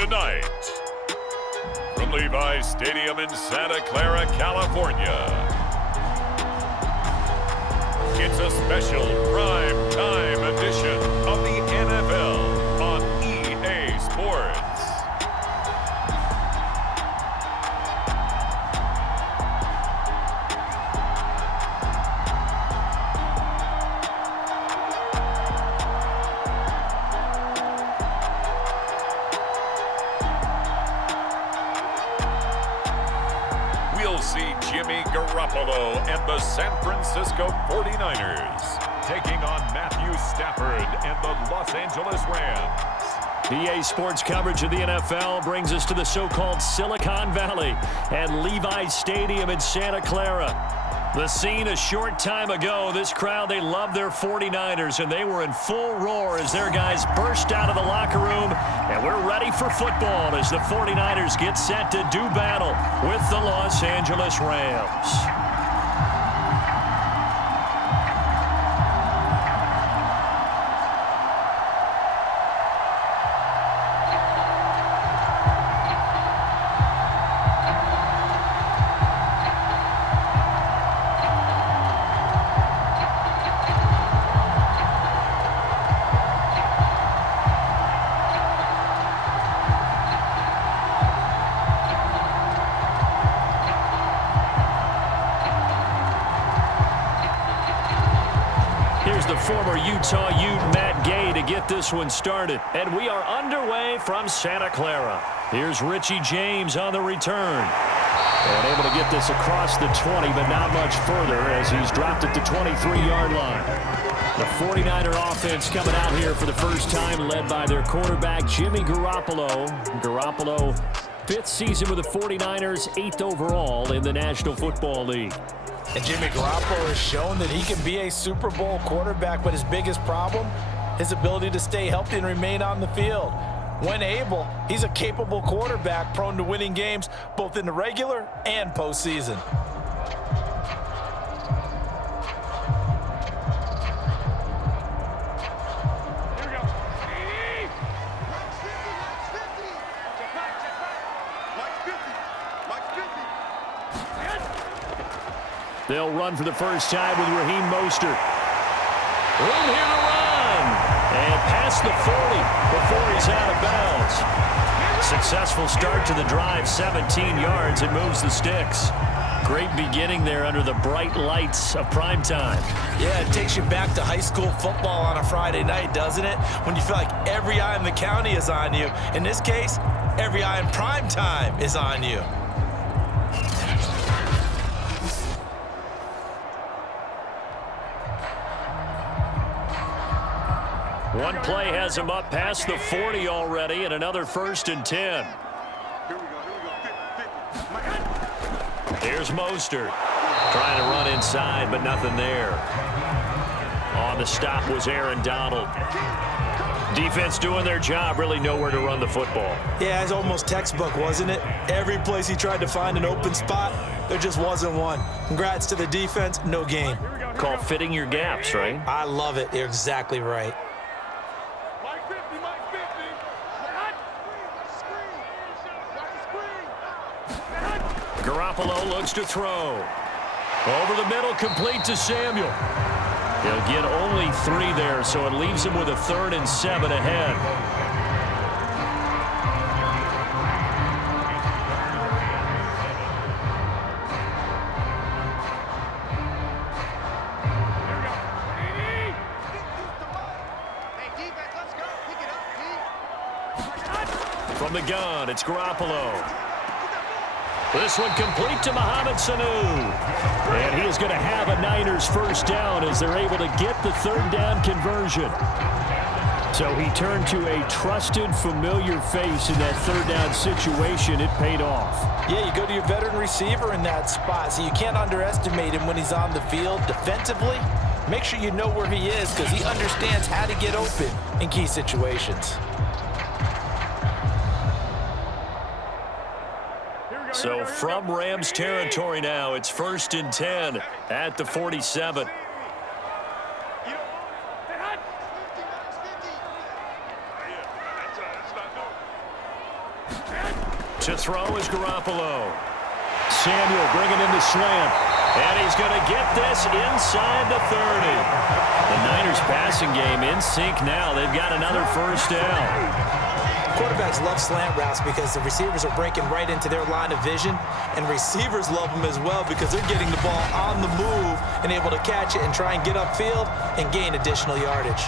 Tonight, from Levi Stadium in Santa Clara, California, it's a special prime time edition of the NFL on EA Sports. Garoppolo and the San Francisco 49ers taking on Matthew Stafford and the Los Angeles Rams. EA Sports coverage of the NFL brings us to the so-called Silicon Valley and Levi Stadium in Santa Clara. The scene a short time ago, this crowd, they love their 49ers, and they were in full roar as their guys burst out of the locker room, and we're ready for football as the 49ers get set to do battle with the Los Angeles Rams. Former Utah Ute Matt Gay to get this one started. And we are underway from Santa Clara. Here's Richie James on the return. And able to get this across the 20, but not much further as he's dropped at the 23-yard line. The 49er offense coming out here for the first time, led by their quarterback, Jimmy Garoppolo. Garoppolo, 5th season with the 49ers, 8th overall in the National Football League. And Jimmy Garoppolo has shown that he can be a Super Bowl quarterback, but his biggest problem, his ability to stay healthy and remain on the field. When able, he's a capable quarterback prone to winning games both in the regular and postseason. They'll run for the first time with Raheem Mostert. Room here to run. And past the 40 before he's out of bounds. Successful start to the drive, 17 yards, and moves the sticks. Great beginning there under the bright lights of primetime. Yeah, it takes you back to high school football on a Friday night, doesn't it? When you feel like every eye in the county is on you. In this case, every eye in primetime is on you. One play has him up past the 40 already, and another 1st and 10. Here's Mostert. Trying to run inside, but nothing there. On the stop was Aaron Donald. Defense doing their job, really nowhere to run the football. Yeah, it's almost textbook, wasn't it? Every place he tried to find an open spot, there just wasn't one. Congrats to the defense, no gain. Called fitting your gaps, right? I love it. You're exactly right. Garoppolo looks to throw. Over the middle, complete to Samuel. He'll get only 3 there, so it leaves him with a 3rd and 7 ahead. From the gun, it's Garoppolo. This one complete to Mohamed Sanu. And he is going to have a Niners first down as they're able to get the 3rd down conversion. So he turned to a trusted, familiar face in that 3rd down situation. It paid off. Yeah, you go to your veteran receiver in that spot, so you can't underestimate him when he's on the field defensively. Make sure you know where he is because he understands how to get open in key situations. So from Rams territory now, it's 1st and 10 at the 47. To throw is Garoppolo. Samuel bringing in the slant. And he's going to get this inside the 30. The Niners passing game in sync now. They've got another first down. Quarterbacks love slant routes because the receivers are breaking right into their line of vision, and receivers love them as well because they're getting the ball on the move and able to catch it and try and get upfield and gain additional yardage.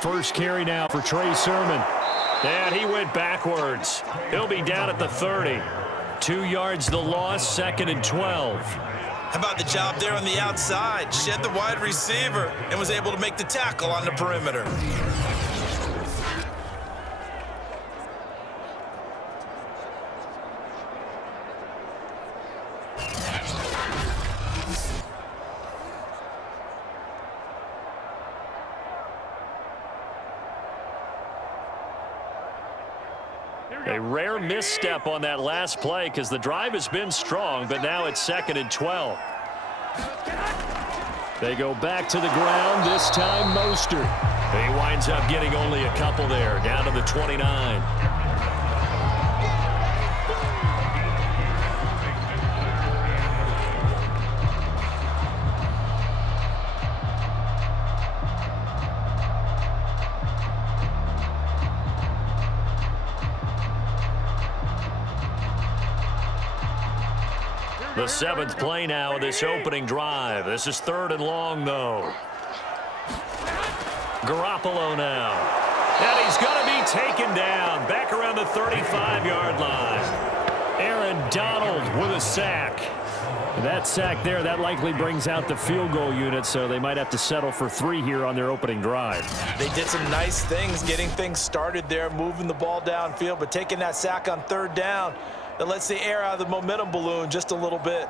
First carry now for Trey Sermon. And he went backwards. He'll be down at the 30. 2 yards the loss, 2nd and 12. How about the job there on the outside? Shed the wide receiver and was able to make the tackle on the perimeter. A rare misstep on that last play because the drive has been strong, but now it's 2nd and 12. They go back to the ground, this time Mostert. He winds up getting only a couple there, down to the 29. The 7th play now of this opening drive. This is 3rd and long, though. Garoppolo now. And he's going to be taken down back around the 35-yard line. Aaron Donald with a sack. That sack there, that likely brings out the field goal unit, so they might have to settle for 3 here on their opening drive. They did some nice things getting things started there, moving the ball downfield, but taking that sack on 3rd down, that lets the air out of the momentum balloon just a little bit.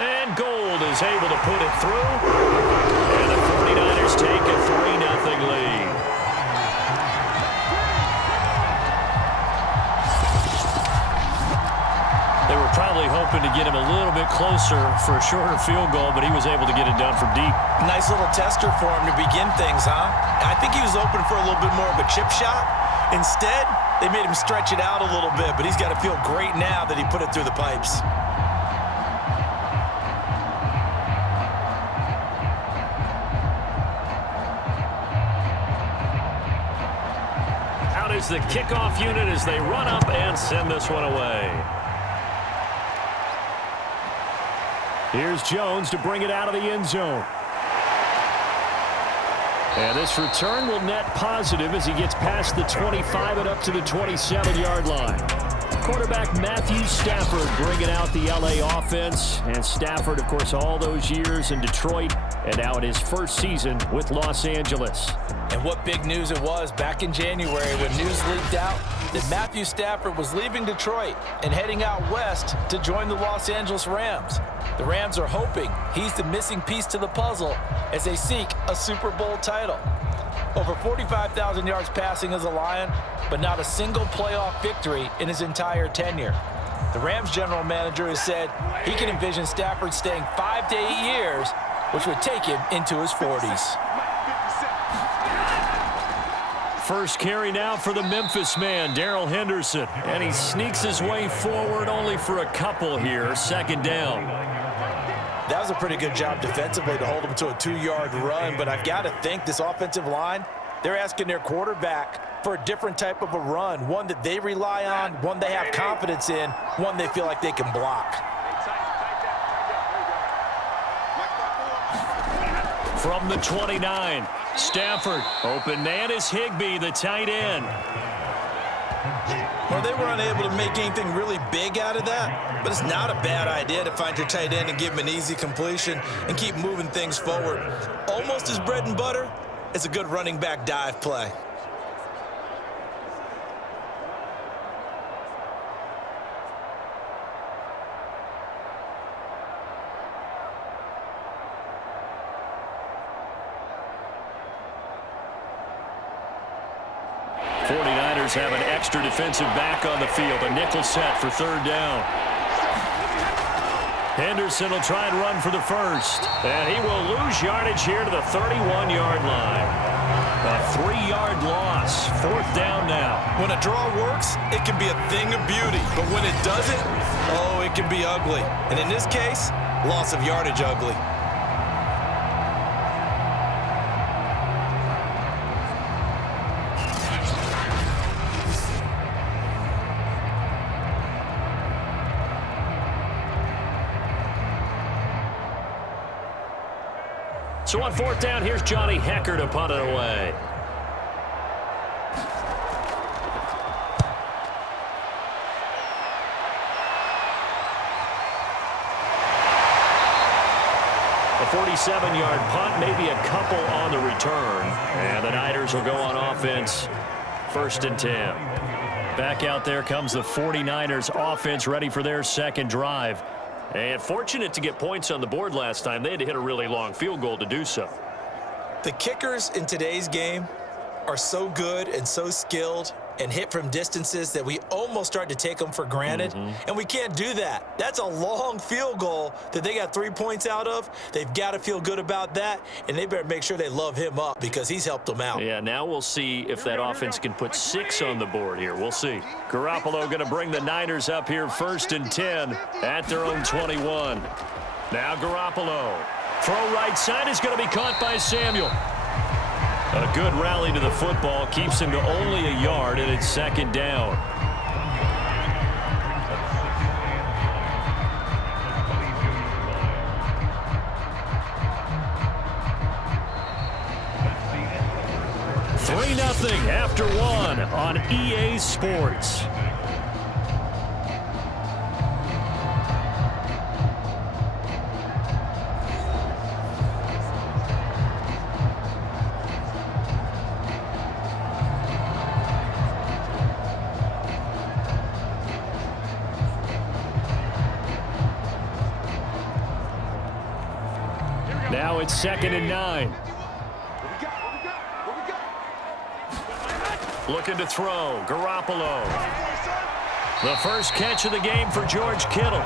And Gold is able to put it through. And the 49ers take a 3-0 lead. They were probably hoping to get him a little bit closer for a shorter field goal, but he was able to get it done from deep. Nice little tester for him to begin things, huh? I think he was open for a little bit more of a chip shot. Instead, they made him stretch it out a little bit, but he's got to feel great now that he put it through the pipes. Out is the kickoff unit as they run up and send this one away. Here's Jones to bring it out of the end zone. And this return will net positive as he gets past the 25 and up to the 27-yard line. Quarterback Matthew Stafford bringing out the L.A. offense. And Stafford, of course, all those years in Detroit and now in his first season with Los Angeles. And what big news it was back in January when news leaked out that Matthew Stafford was leaving Detroit and heading out west to join the Los Angeles Rams. The Rams are hoping he's the missing piece to the puzzle as they seek a Super Bowl title. Over 45,000 yards passing as a Lion, but not a single playoff victory in his entire tenure. The Rams general manager has said he can envision Stafford staying 5 to 8 years, which would take him into his 40s. First carry now for the Memphis man, Darrell Henderson. And he sneaks his way forward only for a couple here, 2nd down. That was a pretty good job defensively to hold him to a 2-yard run, but I've got to think this offensive line, they're asking their quarterback for a different type of a run, one that they rely on, one they have confidence in, one they feel like they can block. From the 29, Stafford, open man is Higbee, the tight end. Well, they were unable to make anything really big out of that, but it's not a bad idea to find your tight end and give him an easy completion and keep moving things forward. Almost his bread and butter, It's a good running back dive play. Have an extra defensive back on the field. A nickel set for third down. Henderson will try and run for the first. And he will lose yardage here to the 31-yard line. A 3-yard loss. Fourth down now. When a draw works, it can be a thing of beauty. But when it doesn't, oh, it can be ugly. And in this case, loss of yardage ugly. So on fourth down, here's Johnny Hecker to punt it away. A 47-yard punt, maybe a couple on the return. And the Niners will go on offense, 1st and 10. Back out there comes the 49ers offense, ready for their second drive. And fortunate to get points on the board last time. They had to hit a really long field goal to do so. The kickers in today's game are so good and so skilled and hit from distances that we almost start to take them for granted. And we can't do that. That's a long field goal that they got 3 points out of. They've got to feel good about that, and they better make sure they love him up because he's helped them out. Yeah, now we'll see if that offense can put 6 on the board here. We'll see. Garoppolo going to bring the Niners up here 1st and 10 at their own 21. Now Garoppolo. Throw right side is going to be caught by Samuel. A good rally to the football keeps him to only a yard, and it's 2nd down. Nothing after 1 on EA Sports. Now it's 2nd and 9. Looking to throw. Garoppolo. The first catch of the game for George Kittle.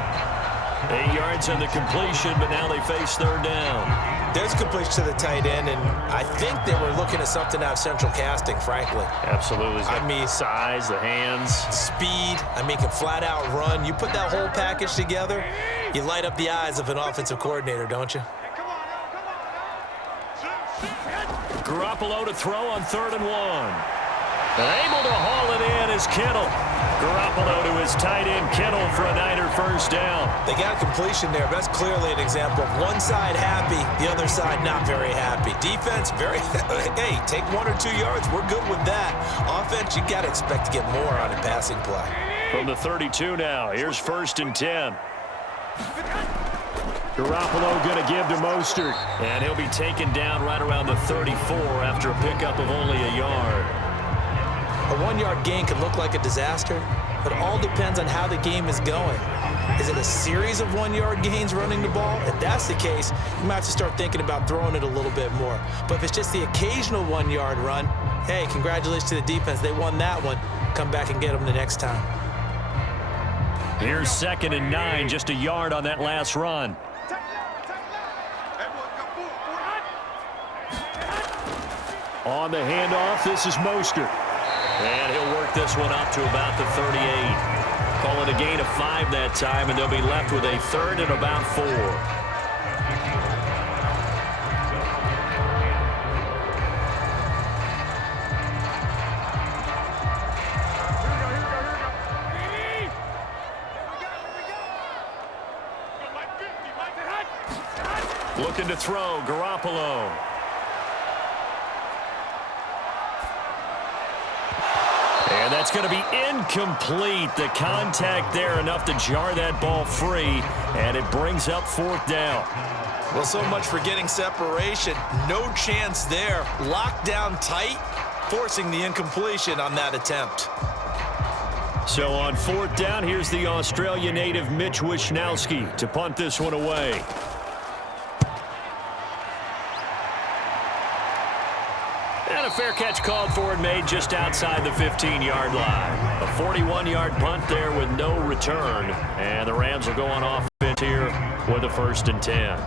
8 yards on the completion, but now they face 3rd down. There's completion to the tight end, and I think they were looking at something out of central casting, frankly. Absolutely. I mean, size, the hands. Speed. I mean, can flat out run. You put that whole package together, you light up the eyes of an offensive coordinator, don't you? Garoppolo to throw on 3rd and 1. Able to haul it in is Kittle. Garoppolo to his tight end Kittle for a Niner first down. They got a completion there. That's clearly an example of one side happy, the other side not very happy. Defense, very, hey, take 1 or 2 yards. We're good with that. Offense, you got to expect to get more on a passing play. From the 32 now, here's 1st and 10. Garoppolo going to give to Mostert. And he'll be taken down right around the 34 after a pickup of only a yard. A 1-yard gain can look like a disaster, but it all depends on how the game is going. Is it a series of 1-yard gains running the ball? If that's the case, you might have to start thinking about throwing it a little bit more. But if it's just the occasional 1-yard run, hey, congratulations to the defense. They won that one. Come back and get them the next time. Here's 2nd and 9, just a yard on that last run. On the handoff, this is Mostert. And he'll work this one up to about the 38. Call it a gain of 5 that time, and they'll be left with a 3rd and about 4. Looking to throw, Garoppolo. And that's going to be incomplete. The contact there enough to jar that ball free, and it brings up 4th down. Well, so much for getting separation. No chance there. Locked down tight, forcing the incompletion on that attempt. So on 4th down, here's the Australia native Mitch Wishnowski to punt this one away. And a fair catch called for and made just outside the 15-yard line. A 41-yard punt there with no return. And the Rams will go on offense here with a 1st and 10.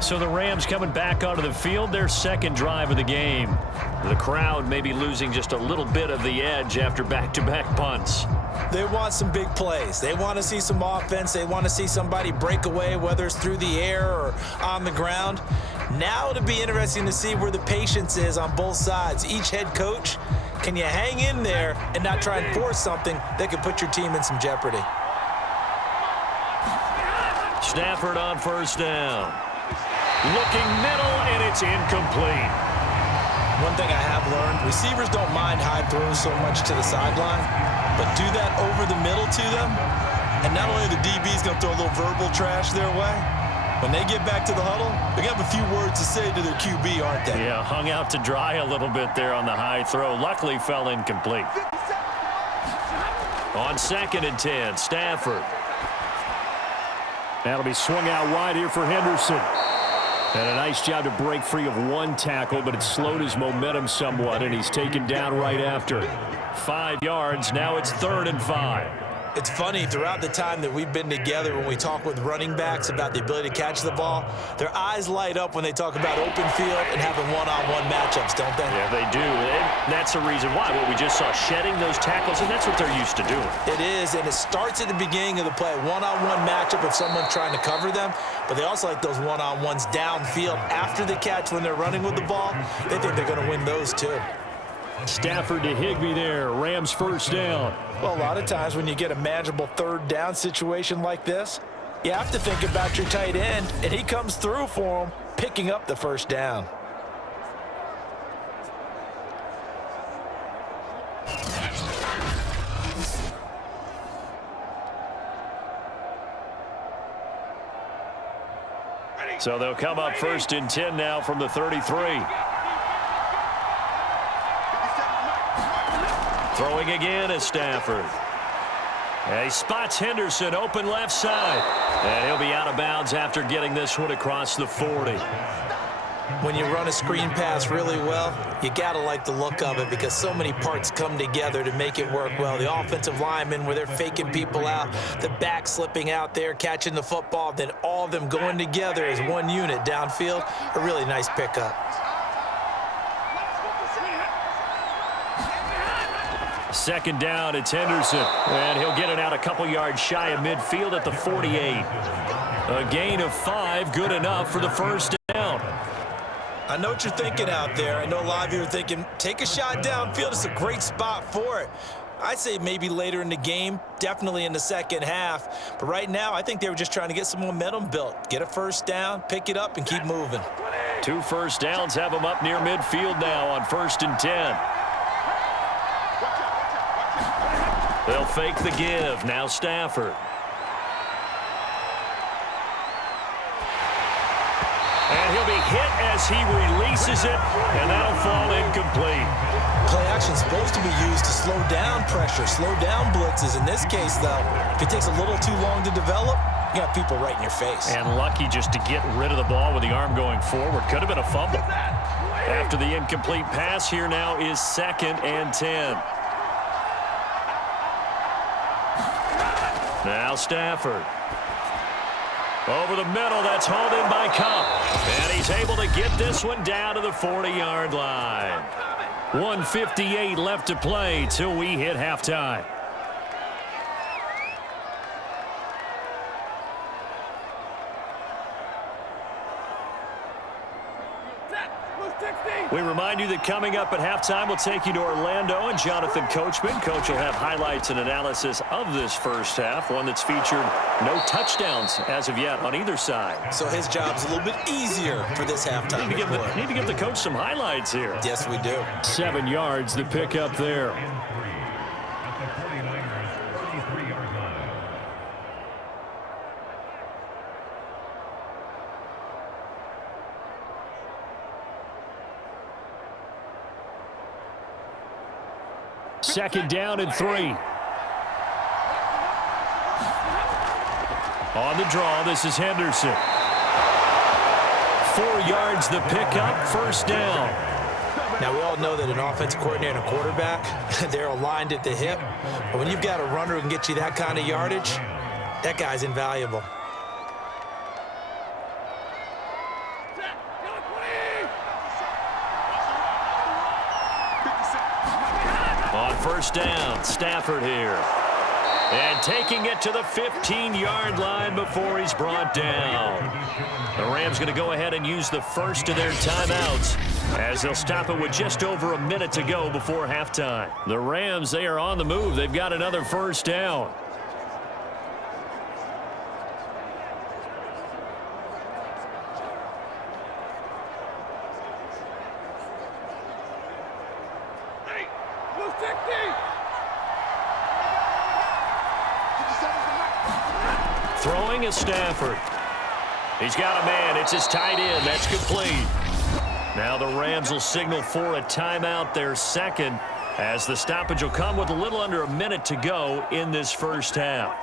So the Rams coming back onto the field, their 2nd drive of the game. The crowd may be losing just a little bit of the edge after back-to-back punts. They want some big plays. They want to see some offense. They want to see somebody break away, whether it's through the air or on the ground. Now it'll be interesting to see where the patience is on both sides. Each head coach, can you hang in there and not try and force something that could put your team in some jeopardy? Stafford on 1st down. Looking middle, and it's incomplete. One thing I have learned, receivers don't mind high throws so much to the sideline, but do that over the middle to them, and not only the DB's going to throw a little verbal trash their way, when they get back to the huddle, they're going to have a few words to say to their QB, aren't they? Yeah, hung out to dry a little bit there on the high throw. Luckily fell incomplete. On 2nd and 10, Stafford. That'll be swung out wide here for Henderson. And a nice job to break free of one tackle, but it slowed his momentum somewhat, and he's taken down right after. 5 yards. Now it's 3rd and 5. It's funny, throughout the time that we've been together, when we talk with running backs about the ability to catch the ball, their eyes light up when they talk about open field and having one-on-one matchups, don't they? Yeah, they do. And that's the reason why. What we just saw, shedding those tackles, and that's what they're used to doing. It is, and it starts at the beginning of the play. One-on-one matchup if someone's trying to cover them, but they also like those one-on-ones downfield after the catch when they're running with the ball. They think they're going to win those too. Stafford to Higbee there. Rams 1st down. Well, a lot of times when you get a manageable 3rd down situation like this, you have to think about your tight end, and he comes through for him, picking up the 1st down. So they'll come up 1st and 10 now from the 33. Throwing again is Stafford. And he spots Henderson open left side. And he'll be out of bounds after getting this one across the 40. When you run a screen pass really well, you got to like the look of it because so many parts come together to make it work well. The offensive linemen where they're faking people out, the back slipping out there, catching the football, then all of them going together as one unit downfield. A really nice pickup. 2nd down, it's Henderson. And he'll get it out a couple yards shy of midfield at the 48. A gain of 5, good enough for the 1st down. I know what you're thinking out there. I know a lot of you are thinking, take a shot downfield. It's a great spot for it. I'd say maybe later in the game, definitely in the 2nd half. But right now, I think they were just trying to get some momentum built. Get a 1st down, pick it up, and keep moving. 2 1st downs have them up near midfield now on 1st and 10. They'll fake the give. Now Stafford. And he'll be hit as he releases it, and that'll fall incomplete. Play action's supposed to be used to slow down pressure, slow down blitzes. In this case, though, if it takes a little too long to develop, you got people right in your face. And lucky just to get rid of the ball with the arm going forward. Could have been a fumble. After the incomplete pass, here now is 2nd and 10. Now Stafford. Over the middle, that's hauled in by Kupp. And he's able to get this one down to the 40-yard line. 1:58 left to play till we hit halftime. We remind you that coming up at halftime, we'll take you to Orlando and Jonathan Coachman. Coach will have highlights and analysis of this 1st half, one that's featured no touchdowns as of yet on either side. So his job's a little bit easier for this halftime. Need to give the coach some highlights here. Yes, we do. 7 yards, the pick up there. 2nd down and 3. On the draw, this is Henderson. 4 yards the pickup, 1st down. Now, we all know that an offensive coordinator and a quarterback, they're aligned at the hip. But when you've got a runner who can get you that kind of yardage, that guy's invaluable. On 1st down, Stafford here. And taking it to the 15-yard line before he's brought down. The Rams going to go ahead and use the first of their timeouts as they'll stop it with just over a minute to go before halftime. The Rams, they are on the move. They've got another 1st down. Throwing is Stafford. He's got a man. It's his tight end. That's complete. Now the Rams will signal for a timeout, their 2nd, as the stoppage will come with a little under a minute to go in this 1st half.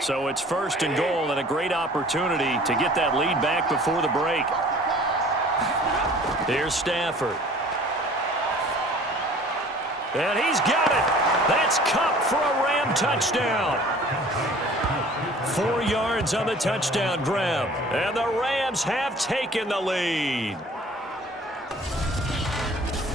So it's 1st and goal and a great opportunity to get that lead back before the break. Here's Stafford. And he's got it. That's Kupp for a Ram touchdown. 4 yards on the touchdown grab. And the Rams have taken the lead.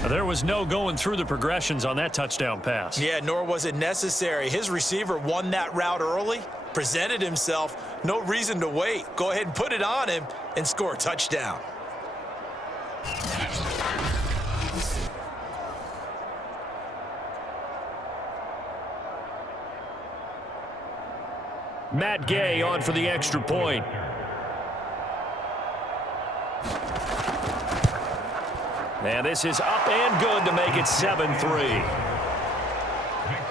There was no going through the progressions on that touchdown pass. Yeah, nor was it necessary. His receiver won that route early, presented himself. No reason to wait. Go ahead and put it on him and score a touchdown. Matt Gay on for the extra point. And this is up and good to make it 7-3.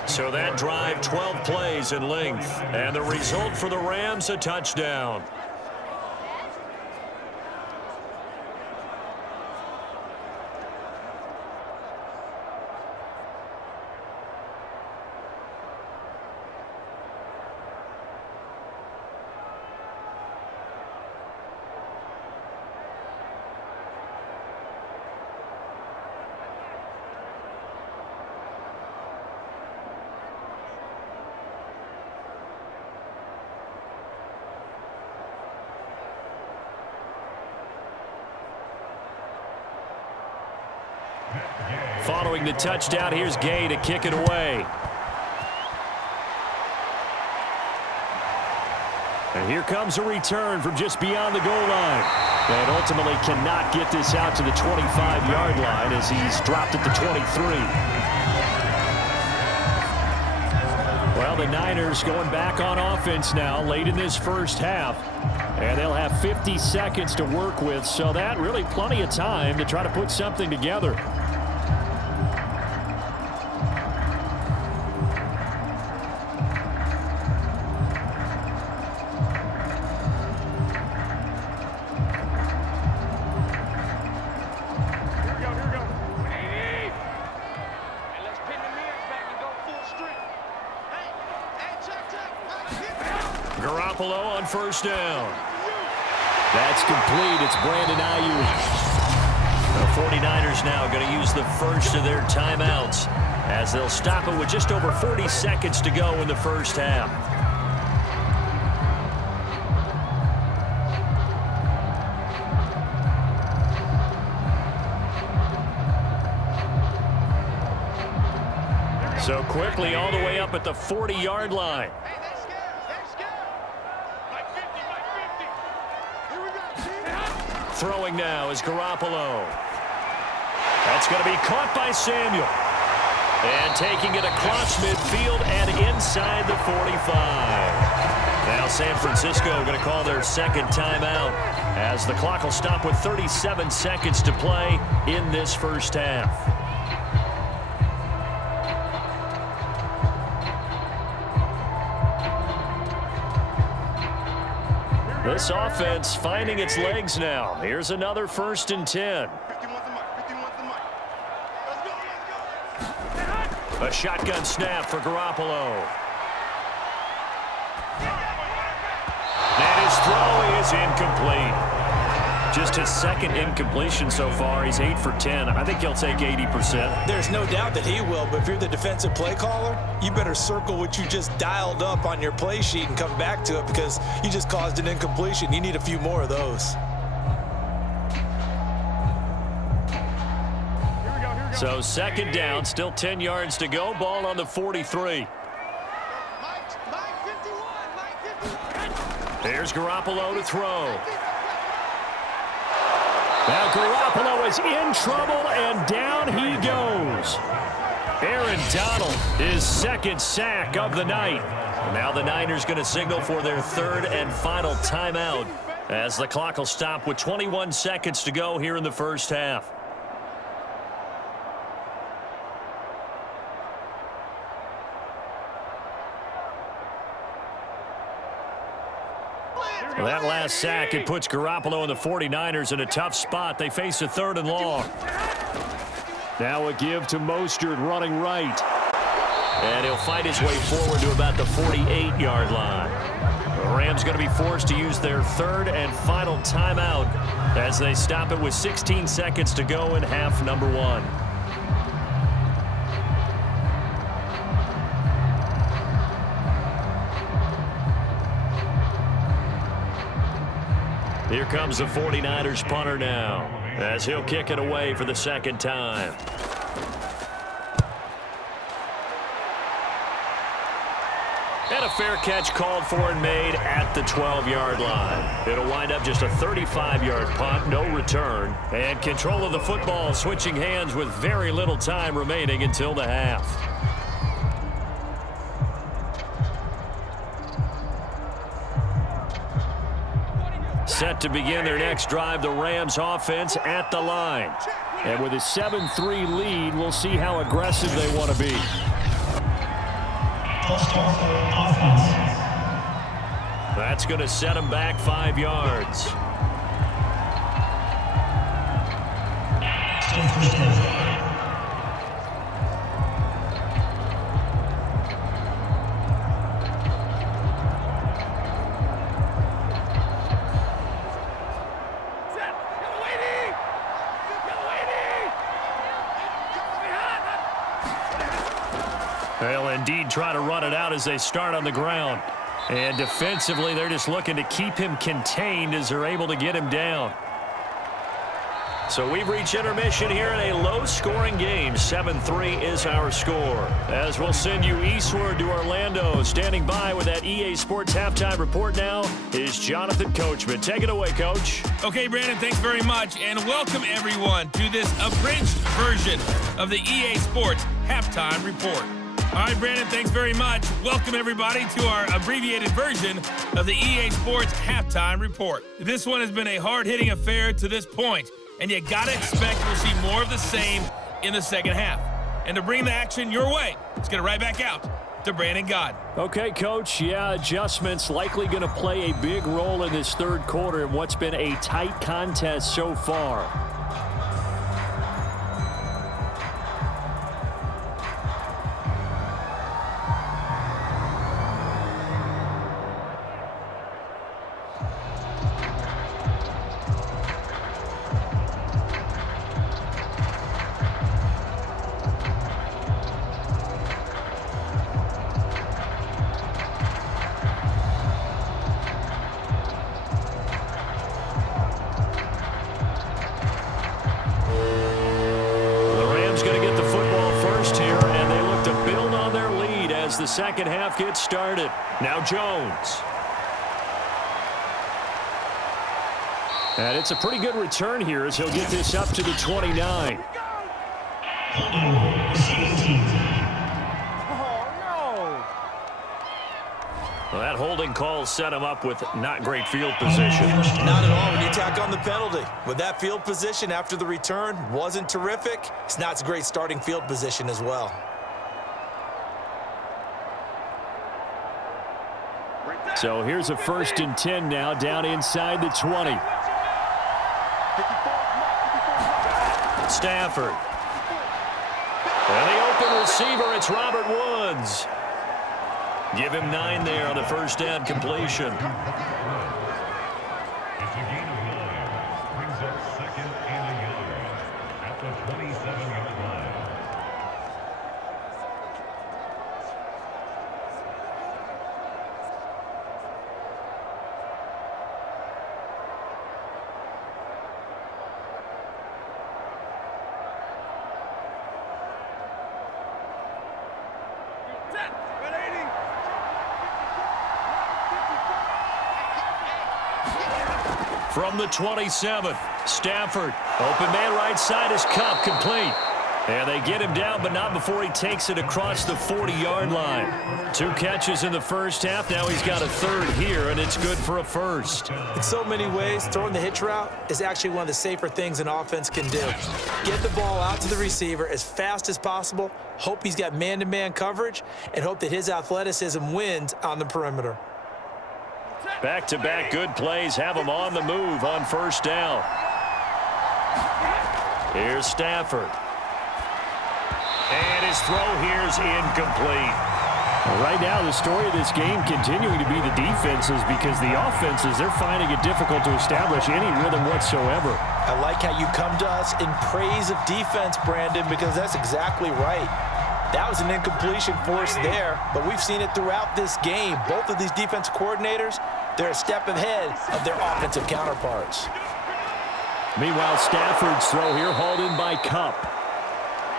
So that drive, 12 plays in length. And the result for the Rams, a touchdown. Following the touchdown, here's Gay to kick it away. And here comes a return from just beyond the goal line. And ultimately cannot get this out to the 25-yard line as he's dropped at the 23. Well, the Niners going back on offense now late in this 1st half. And they'll have 50 seconds to work with, so that really plenty of time to try to put something together. Garoppolo on 1st down. That's complete. It's Brandon Aiyuk. The 49ers now going to use the first of their timeouts as they'll stop it with just over 40 seconds to go in the 1st half. So quickly all the way up at the 40-yard line. Throwing now is Garoppolo. That's going to be caught by Samuel. And taking it across midfield and inside the 45. Now San Francisco going to call their 2nd timeout as the clock will stop with 37 seconds to play in this 1st half. This offense finding its legs now. Here's another 1st and 10. A shotgun snap for Garoppolo. And his throw is incomplete. Just his 2nd incompletion so far. He's 8 for 10. I think he'll take 80%. There's no doubt that he will, but if you're the defensive play caller, you better circle what you just dialed up on your play sheet and come back to it because you just caused an incompletion. You need a few more of those. So 2nd down, still 10 yards to go. Ball on the 43. There's Garoppolo to throw. Now Garoppolo is in trouble, and down he goes. Aaron Donald, his 2nd sack of the night. Now the Niners going to signal for their 3rd and final timeout as the clock will stop with 21 seconds to go here in the 1st half. Well, that last sack, it puts Garoppolo and the 49ers in a tough spot. They face a 3rd and long. Now a give to Mostert running right. And he'll fight his way forward to about the 48-yard line. The Rams going to be forced to use their 3rd and final timeout as they stop it with 16 seconds to go in half number 1. Here comes the 49ers punter now as he'll kick it away for the 2nd time. And a fair catch called for and made at the 12-yard line. It'll wind up just a 35-yard punt, no return. And control of the football switching hands with very little time remaining until the half. Set to begin their next drive, the Rams offense at the line. And with a 7-3 lead, we'll see how aggressive they want to be. That's going to set them back 5 yards. They'll indeed try to run it out as they start on the ground. And defensively, they're just looking to keep him contained as they're able to get him down. So we've reached intermission here in a low-scoring game. 7-3 is our score. As we'll send you eastward to Orlando. Standing by with that EA Sports Halftime Report now is Jonathan Coachman. Take it away, Coach. Okay, Brandon, thanks very much. And welcome, everyone, to this abridged version of the EA Sports Halftime Report. All right, Brandon, thanks very much. Welcome, everybody, to our abbreviated version of the EA Sports Halftime Report. This one has been a hard-hitting affair to this point, and you got to expect we'll see more of the same in the 2nd half. And to bring the action your way, let's get it right back out to Brandon God. Okay, Coach. Yeah, adjustments likely going to play a big role in this 3rd quarter in what's been a tight contest so far. The 2nd half gets started. Now Jones. And it's a pretty good return here as he'll get this up to the 29. Well, that holding call set him up with not great field position. Not at all when you tack on the penalty. With that field position after the return wasn't terrific, it's not a great starting field position as well. So here's a 1st and 10 now, down inside the 20. Stafford. And the open receiver, it's Robert Woods. Give him 9 there on the first down completion. It's a gain of 9. Brings up 2nd and a yard at the 27-yard line. From the 27, Stafford. Open man right side is Kupp, complete. And they get him down, but not before he takes it across the 40-yard line. 2 catches in the first half. Now he's got a 3rd here, and it's good for a 1st. In so many ways, throwing the hitch route is actually one of the safer things an offense can do. Get the ball out to the receiver as fast as possible, hope he's got man-to-man coverage, and hope that his athleticism wins on the perimeter. Back-to-back good plays have him on the move on 1st down. Here's Stafford. And his throw here's incomplete. Right now, the story of this game continuing to be the defenses, because the offenses, they're finding it difficult to establish any rhythm whatsoever. I like how you come to us in praise of defense, Brandon, because that's exactly right. That was an incompletion force there, but we've seen it throughout this game. Both of these defense coordinators, they're a step ahead of their offensive counterparts. Meanwhile, Stafford's throw here hauled in by Kupp.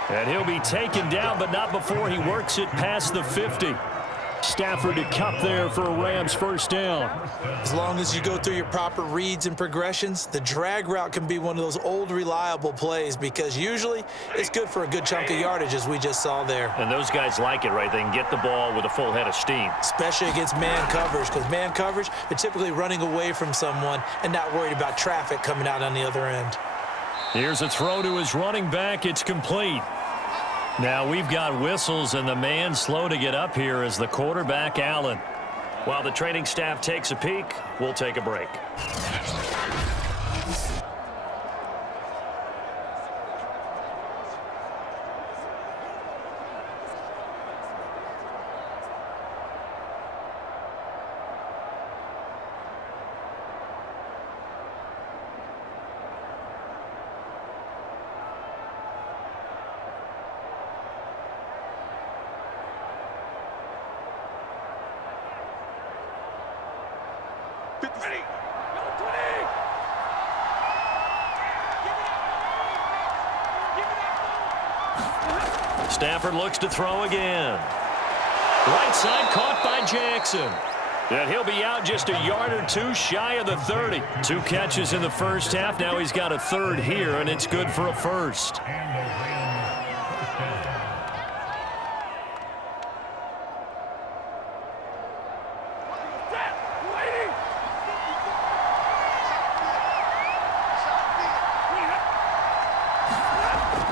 And he'll be taken down, but not before he works it past the 50. Stafford to Kupp there for a Rams 1st down. As long as you go through your proper reads and progressions, the drag route can be one of those old reliable plays, because usually it's good for a good chunk of yardage, as we just saw there. And those guys like it, right? They can get the ball with a full head of steam. Especially against man coverage, because man coverage, they're typically running away from someone and not worried about traffic coming out on the other end. Here's a throw to his running back. It's complete. Now we've got whistles, and the man slow to get up here is the quarterback, Allen. While the training staff takes a peek, we'll take a break. Stafford looks to throw again. Right side caught by Jackson. And he'll be out just a yard or 2 shy of the 30. 2 catches in the first half. Now he's got a 3rd here, and it's good for a 1st.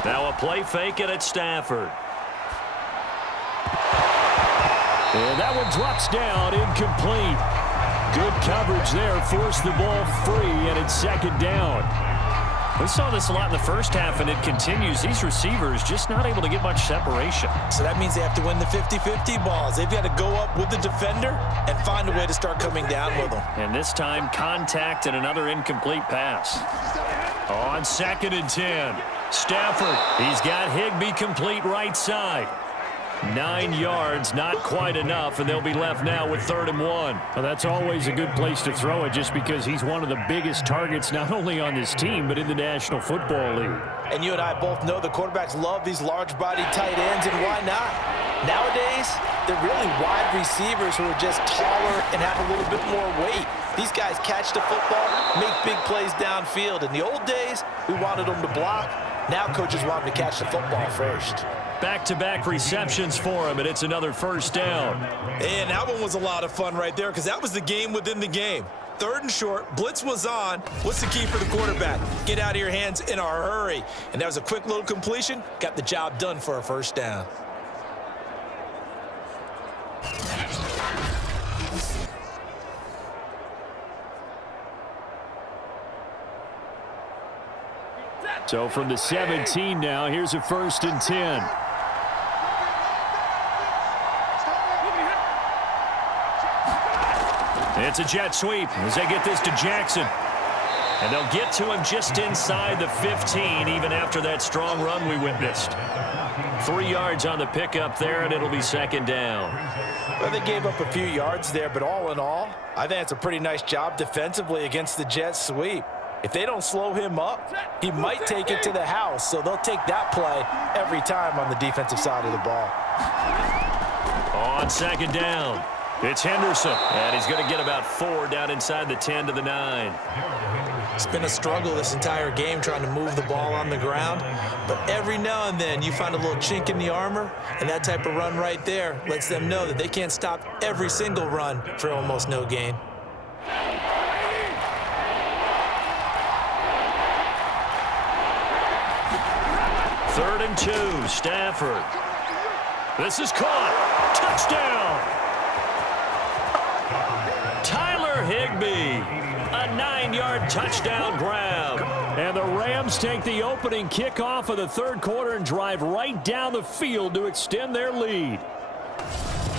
Now a play fake it at Stafford. And that one drops down, incomplete. Good coverage there, forced the ball free, and it's 2nd down. We saw this a lot in the first half, and it continues. These receivers just not able to get much separation. So that means they have to win the 50-50 balls. They've got to go up with the defender and find a way to start coming down with them. And this time, contact and another incomplete pass. On 2nd and 10, Stafford. He's got Higbee complete right side. 9 yards, not quite enough, and they'll be left now with 3rd and 1. Well, that's always a good place to throw it, just because he's one of the biggest targets not only on this team but in the National Football League. And you and I both know the quarterbacks love these large-body tight ends, and why not? Nowadays, they're really wide receivers who are just taller and have a little bit more weight. These guys catch the football, make big plays downfield. In the old days, we wanted them to block. Now coaches want them to catch the football first. Back-to-back receptions for him, and it's another 1st down. And that one was a lot of fun right there, because that was the game within the game. 3rd and short, blitz was on. What's the key for the quarterback? Get out of your hands in a hurry. And that was a quick little completion. Got the job done for a 1st down. So from the 17 now, here's a 1st and 10. It's a jet sweep as they get this to Jackson. And they'll get to him just inside the 15, even after that strong run we witnessed. 3 yards on the pickup there, and it'll be 2nd down. Well, they gave up a few yards there, but all in all, I think it's a pretty nice job defensively against the jet sweep. If they don't slow him up, he might take it to the house, so they'll take that play every time on the defensive side of the ball. On 2nd down, it's Henderson, and he's going to get about 4 down inside the 10 to the 9. It's been a struggle this entire game trying to move the ball on the ground, but every now and then you find a little chink in the armor, and that type of run right there lets them know that they can't stop every single run for almost no gain. Third and 2, Stafford. This is caught. Touchdown! Tyler Higbee. A 9-yard touchdown grab. And the Rams take the opening kickoff of the 3rd quarter and drive right down the field to extend their lead.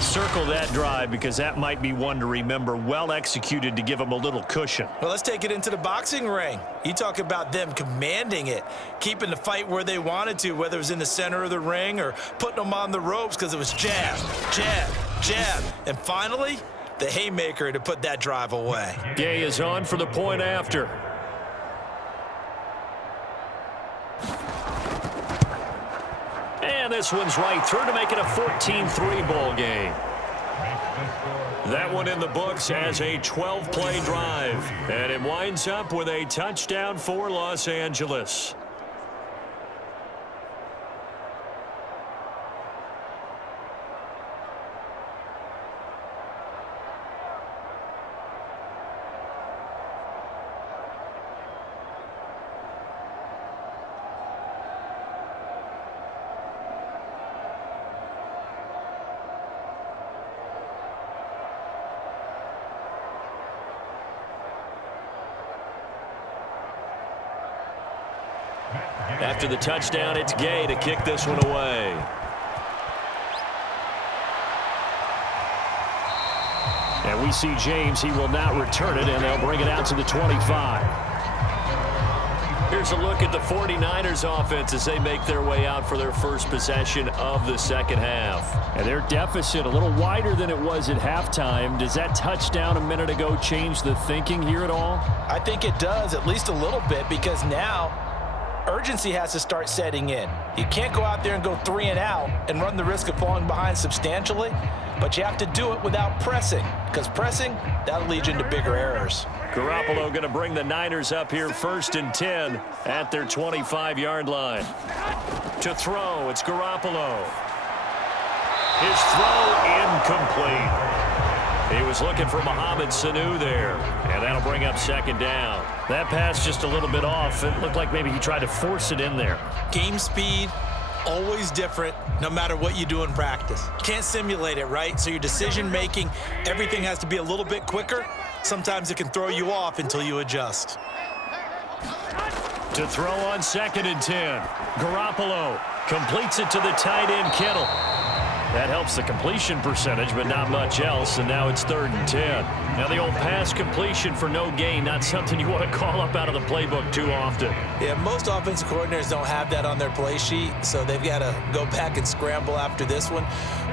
Circle that drive because that might be one to remember. Well executed to give them a little cushion. Well, let's take it into the boxing ring. You talk about them commanding it, keeping the fight where they wanted to, whether it was in the center of the ring or putting them on the ropes because it was jab, jab, jab. And finally, the haymaker to put that drive away. Gay is on for the point after. And this one's right through to make it a 14-3 ball game. That one in the books as a 12-play drive. And it winds up with a touchdown for Los Angeles. After the touchdown, it's Gay to kick this one away. And we see James. He will not return it, and they'll bring it out to the 25. Here's a look at the 49ers offense as they make their way out for their first possession of the 2nd half. And their deficit a little wider than it was at halftime. Does that touchdown a minute ago change the thinking here at all? I think it does, at least a little bit, because now urgency has to start setting in. You can't go out there and go 3 and out and run the risk of falling behind substantially, but you have to do it without pressing, because pressing, that'll lead you into bigger errors. Garoppolo going to bring the Niners up here 1st and 10 at their 25-yard line. To throw, it's Garoppolo. His throw incomplete. He was looking for Mohamed Sanu there, and that'll bring up 2nd down. That pass just a little bit off. It looked like maybe he tried to force it in there. Game speed, always different, no matter what you do in practice. Can't simulate it, right? So your decision-making, everything has to be a little bit quicker. Sometimes it can throw you off until you adjust. To throw on 2nd and 10. Garoppolo completes it to the tight end, Kittle. That helps the completion percentage, but not much else, and now it's 3rd and 10. Now the old pass completion for no gain, not something you want to call up out of the playbook too often. Yeah, most offensive coordinators don't have that on their play sheet, so they've got to go back and scramble after this one.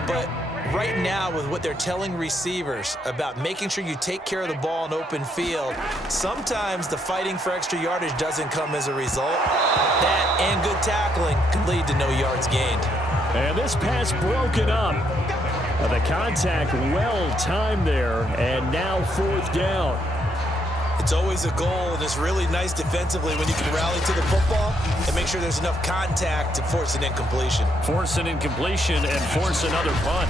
But right now, with what they're telling receivers about making sure you take care of the ball in open field, sometimes the fighting for extra yardage doesn't come as a result. That and good tackling can lead to no yards gained. And this pass broken up. The contact well timed there, and now 4th down. It's always a goal, and it's really nice defensively when you can rally to the football and make sure there's enough contact to force an incompletion. Force an incompletion and force another punt.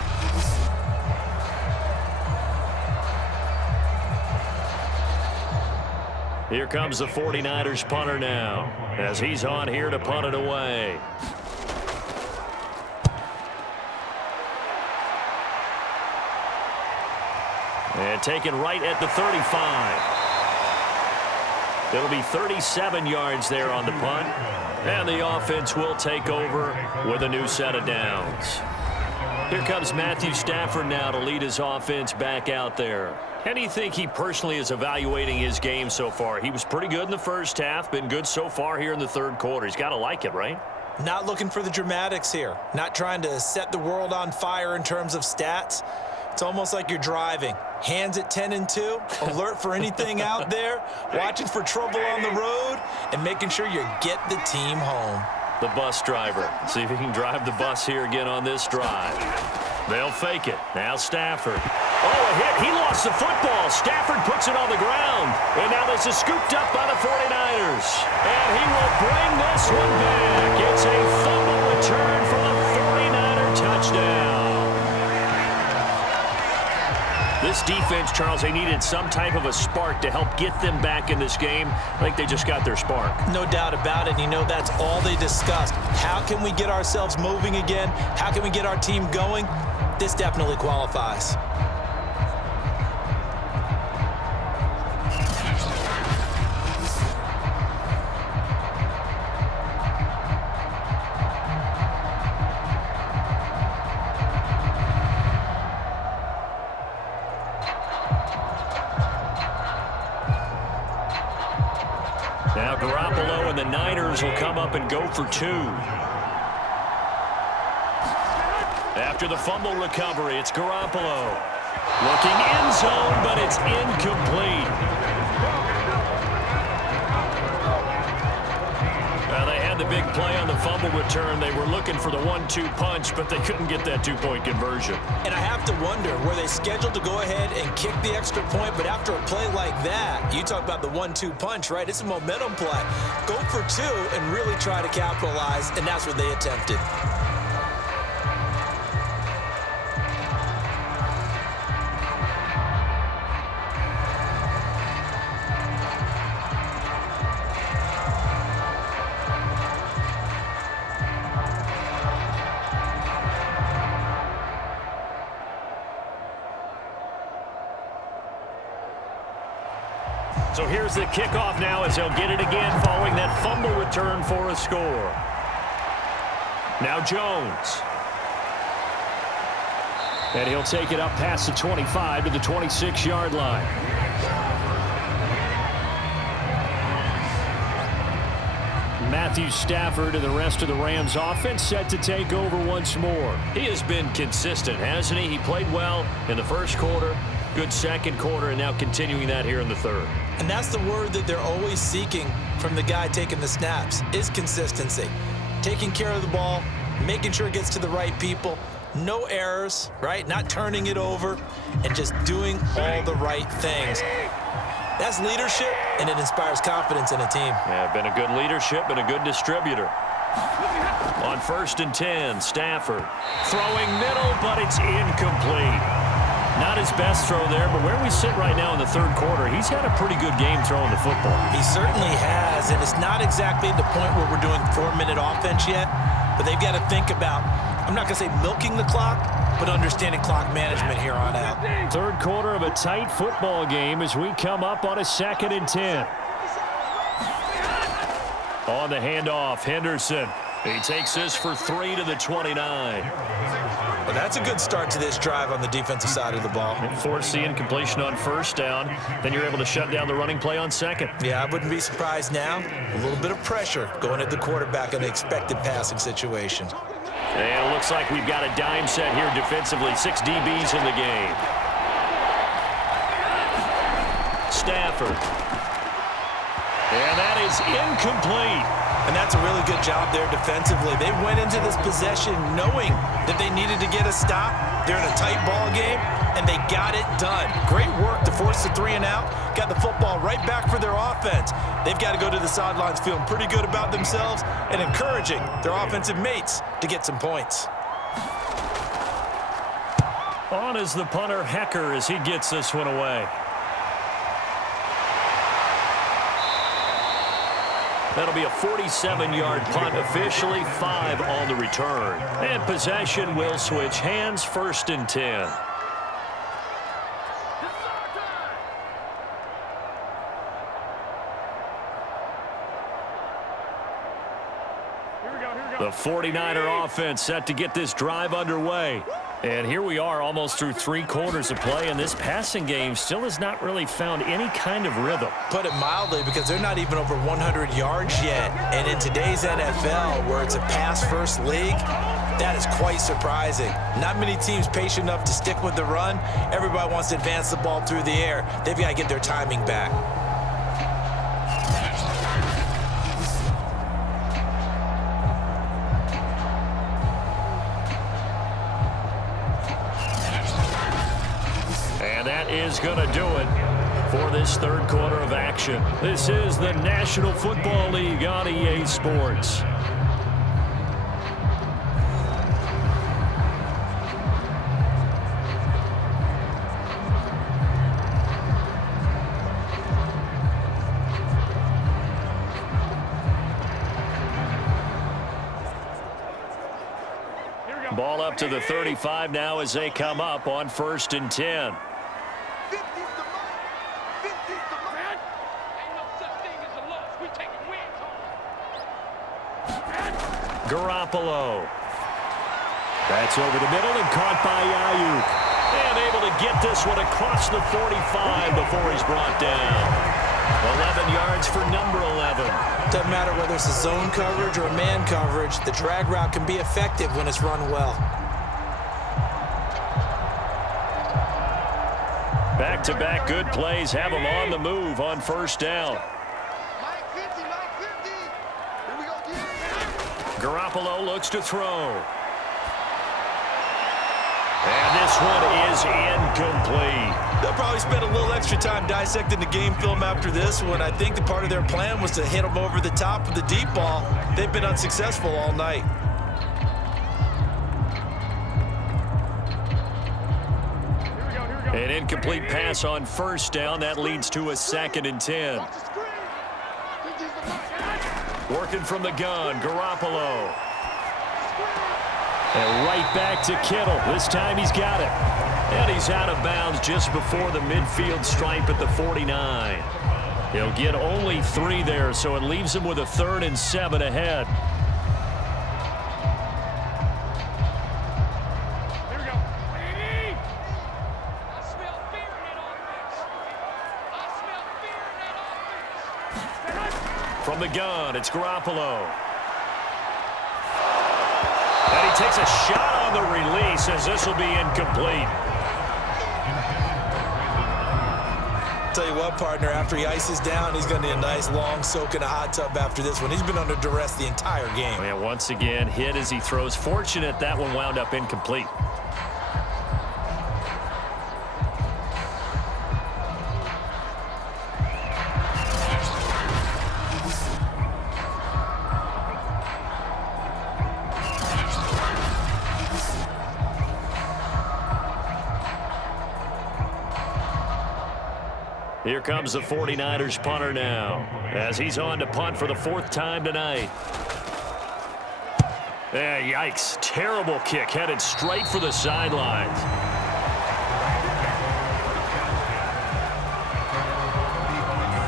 Here comes the 49ers punter now, as he's on here to punt it away. And taken right at the 35. It'll be 37 yards there on the punt. And the offense will take over with a new set of downs. Here comes Matthew Stafford now to lead his offense back out there. How do you think he personally is evaluating his game so far? He was pretty good in the first half, been good so far here in the third quarter. He's got to like it, right? Not looking for the dramatics here. Not trying to set the world on fire in terms of stats. It's almost like you're driving. Hands at 10 and 2, alert for anything out there, watching for trouble on the road, and making sure you get the team home. The bus driver. See if he can drive the bus here again on this drive. They'll fake it. Now Stafford. Oh, a hit. He lost the football. Stafford puts it on the ground. And now this is scooped up by the 49ers. And he will bring this one back. It's a fumble return for the 49er touchdown. This defense, Charles, they needed some type of a spark to help get them back in this game. I think they just got their spark. No doubt about it. You know, that's all they discussed. How can we get ourselves moving again? How can we get our team going? This definitely qualifies. Now Garoppolo and the Niners will come up and go for 2. After the fumble recovery, it's Garoppolo. Looking end zone, but it's incomplete. Well, they had the big play on the fumble return. They were looking for the 1-2 punch, but they couldn't get that 2-point conversion. And I have to wonder, were they scheduled to go ahead and kick the extra point? But after a play like that, you talk about the 1-2 punch, right? It's a momentum play. Go for 2 and really try to capitalize, and that's what they attempted. So here's the kickoff now as they'll get it again following that fumble return for a score. Now Jones. And he'll take it up past the 25 to the 26-yard line. Matthew Stafford and the rest of the Rams offense set to take over once more. He has been consistent, hasn't he? He played well in the first quarter, good second quarter, and now continuing that here in the third. And that's the word that they're always seeking from the guy taking the snaps, is consistency. Taking care of the ball, making sure it gets to the right people, no errors, right? Not turning it over, and just doing all the right things. That's leadership, and it inspires confidence in a team. Yeah, been a good leadership and a good distributor. On 1st and 10, Stafford throwing middle, but it's incomplete. Not his best throw there, but where we sit right now in the third quarter, he's had a pretty good game throwing the football. He certainly has, and it's not exactly the point where we're doing 4-minute offense yet, but they've got to think about, I'm not going to say milking the clock, but understanding clock management here on out. Third quarter of a tight football game as we come up on a 2nd and 10. On the handoff, Henderson. He takes this for 3 to the 29. Well, that's a good start to this drive on the defensive side of the ball. Foreseeing completion on 1st down. Then you're able to shut down the running play on 2nd. Yeah, I wouldn't be surprised now. A little bit of pressure going at the quarterback in the expected passing situation. And it looks like we've got a dime set here defensively. 6 DBs in the game. Stafford. And that is incomplete. And that's a really good job there defensively. They went into this possession knowing that they needed to get a stop. They're in a tight ball game, and they got it done. Great work to force the 3 and out. Got the football right back for their offense. They've got to go to the sidelines feeling pretty good about themselves and encouraging their offensive mates to get some points. On is the punter, Hecker, as he gets this one away. That'll be a 47-yard punt, officially 5 on the return. And possession will switch hands, 1st and 10. The 49er offense set to get this drive underway. And here we are almost through 3 quarters of play, and this passing game still has not really found any kind of rhythm. Put it mildly, because they're not even over 100 yards yet. And in today's NFL, where it's a pass-first league, that is quite surprising. Not many teams patient enough to stick with the run. Everybody wants to advance the ball through the air. They've got to get their timing back. Is going to do it for this third quarter of action. This is the National Football League on EA Sports. Ball up to the 35 now as they come up on 1st and 10. Garoppolo. That's over the middle and caught by Aiyuk. And able to get this one across the 45 before he's brought down. 11 yards for number 11. Doesn't matter whether it's a zone coverage or a man coverage, the drag route can be effective when it's run well. Back-to-back good plays have him on the move on 1st down. Garoppolo looks to throw. And this one is incomplete. They'll probably spend a little extra time dissecting the game film after this one. I think the part of their plan was to hit them over the top of the deep ball. They've been unsuccessful all night. An incomplete pass on 1st down. That leads to a 2nd and 10. Working from the gun, Garoppolo. And right back to Kittle. This time he's got it. And he's out of bounds just before the midfield stripe at the 49. He'll get only 3 there, so it leaves him with a 3rd and 7 ahead. From the gun, it's Garoppolo. And he takes a shot on the release as this will be incomplete. Tell you what, partner, after he ices down, he's going to need a nice long soak in a hot tub after this one. He's been under duress the entire game. And once again, hit as he throws. Fortunate that one wound up incomplete. Here comes the 49ers punter now as he's on to punt for the 4th time tonight. Yikes. Terrible kick headed straight for the sidelines.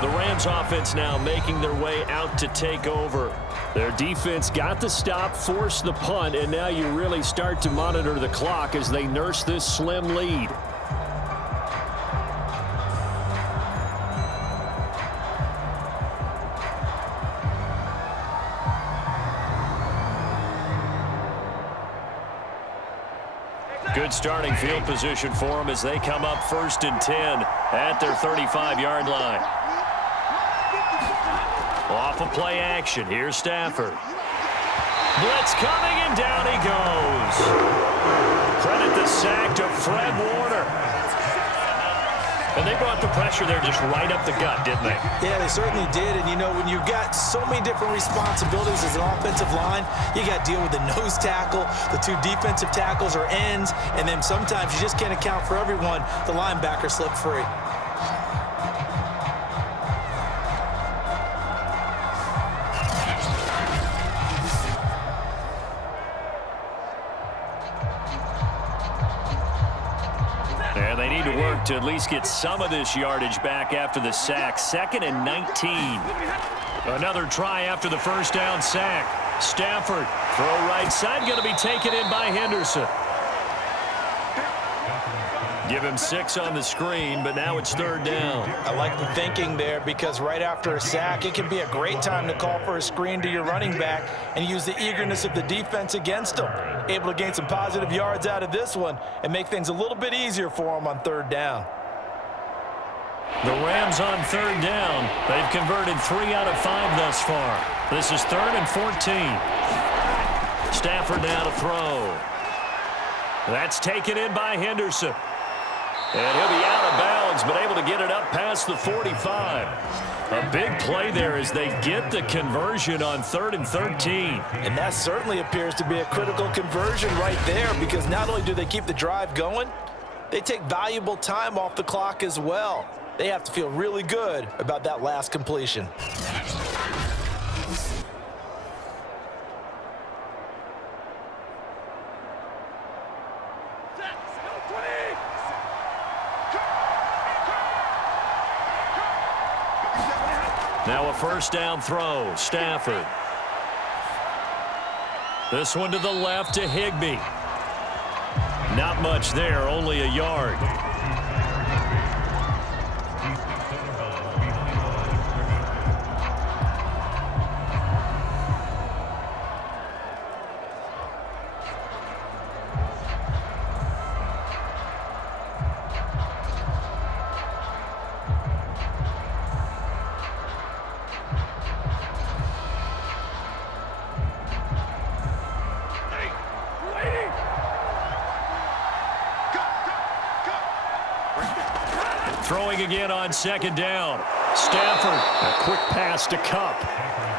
The Rams offense now making their way out to take over. Their defense got the stop, forced the punt, and now you really start to monitor the clock as they nurse this slim lead. Good starting field position for them as they come up 1st and 10 at their 35-yard line. Off of play action, here's Stafford. Blitz coming, and down he goes. Credit the sack to Fred Warner. And they brought the pressure there just right up the gut, didn't they? Yeah, they certainly did. And, you know, when you've got so many different responsibilities as an offensive line, you got to deal with the nose tackle, the 2 defensive tackles or ends, and then sometimes you just can't account for everyone. The linebacker slipped free. And they need to work to at least get some of this yardage back after the sack. 2nd and 19. Another try after the 1st down sack. Stafford Throw right side, going to be taken in by Henderson. Give him 6 on the screen, but now it's 3rd down. I like the thinking there because right after a sack, it can be a great time to call for a screen to your running back and use the eagerness of the defense against him. Able to gain some positive yards out of this one and make things a little bit easier for him on 3rd down. The Rams on 3rd down. They've converted 3 out of 5 thus far. This is 3rd and 14. Stafford now to throw. That's taken in by Henderson. And he'll be out of bounds, but able to get it up past the 45. A big play there as they get the conversion on 3rd and 13. And that certainly appears to be a critical conversion right there because not only do they keep the drive going, they take valuable time off the clock as well. They have to feel really good about that last completion. Now a 1st down throw, Stafford. This one to the left to Higbee. Not much there, only a yard. Throwing again on 2nd down. Stafford, a quick pass to Kupp.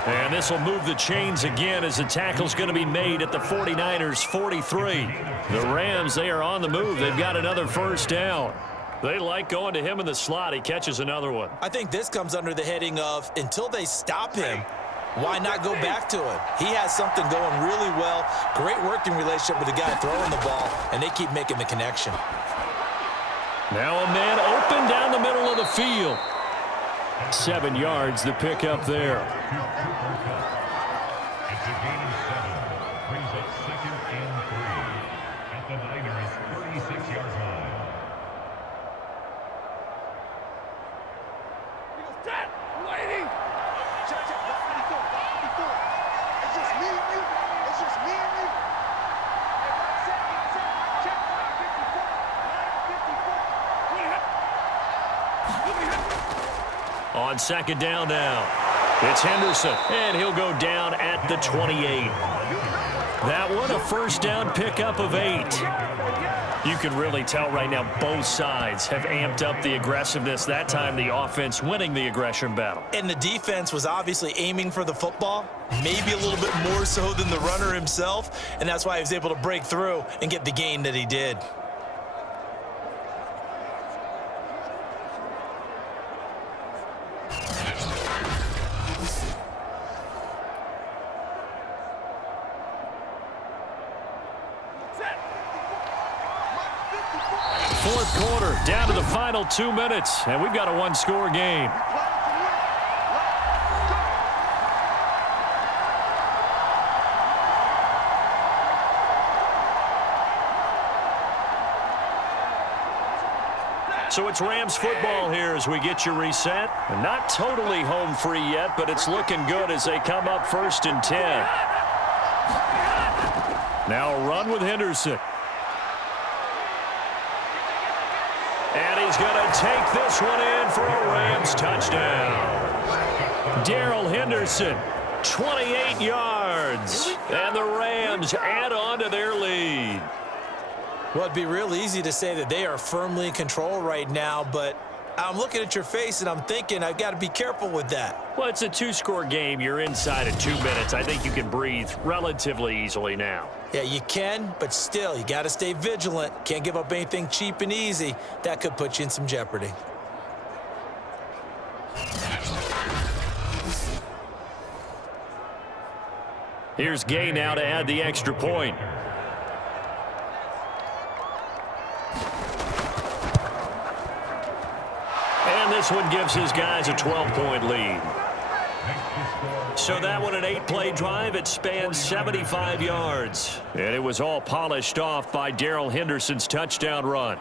And this will move the chains again as the tackle's going to be made at the 49ers' 43. The Rams, they are on the move. They've got another 1st down. They like going to him in the slot. He catches another one. I think this comes under the heading of until they stop him, why not go back to him? He has something going really well. Great working relationship with the guy throwing the ball, and they keep making the connection. Now a man open down the middle of the field. 7 yards the pick up there. It's a gain of 7. Brings up 2nd and 3 at the Niners' 36-yard line. On 2nd down now, it's Henderson, and he'll go down at the 28. That one, a 1st down pickup of 8. You can really tell right now both sides have amped up the aggressiveness. That time the offense winning the aggression battle. And the defense was obviously aiming for the football, maybe a little bit more so than the runner himself, and that's why he was able to break through and get the gain that he did. Fourth quarter, down to the final 2 minutes, and we've got a 1-score game. So it's Rams football here as we get you reset. Not totally home free yet, but it's looking good as they come up 1st and 10. Now a run with Henderson. And he's going to take this one in for a Rams touchdown. Darrell Henderson, 28 yards. And the Rams add on to their lead. Well, it'd be real easy to say that they are firmly in control right now, but I'm looking at your face and I'm thinking I've got to be careful with that. Well, it's a 2-score game. You're inside of 2 minutes. I think you can breathe relatively easily now. Yeah, you can, but still, you got to stay vigilant. Can't give up anything cheap and easy. That could put you in some jeopardy. Here's Gay now to add the extra point. And this one gives his guys a 12-point lead. So that one, an 8-play drive. It spans 75 yards. And it was all polished off by Darrell Henderson's touchdown run.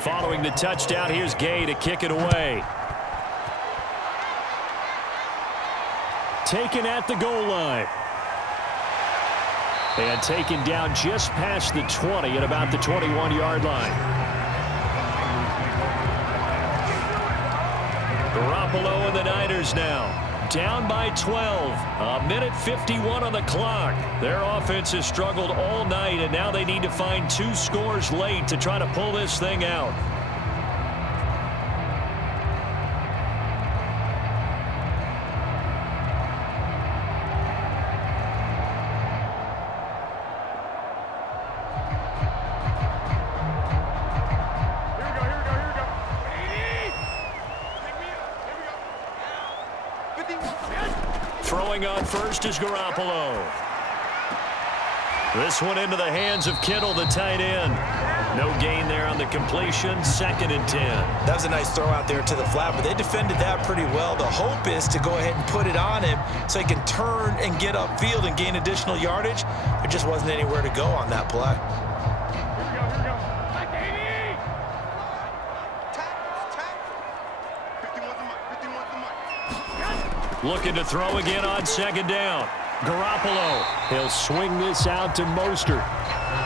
Following the touchdown, here's Gay to kick it away. Taken at the goal line. And taken down just past the 20 at about the 21-yard line. Garoppolo and the Niners now. Down by 12. A minute 51 on the clock. Their offense has struggled all night, and now they need to find 2 scores late to try to pull this thing out. Throwing on first is Garoppolo. This one into the hands of Kittle, the tight end. No gain there on the completion. 2nd and 10. That was a nice throw out there to the flat, but they defended that pretty well. The hope is to go ahead and put it on him so he can turn and get upfield and gain additional yardage. There just wasn't anywhere to go on that play. Looking to throw again on 2nd down. Garoppolo. He'll swing this out to Mostert.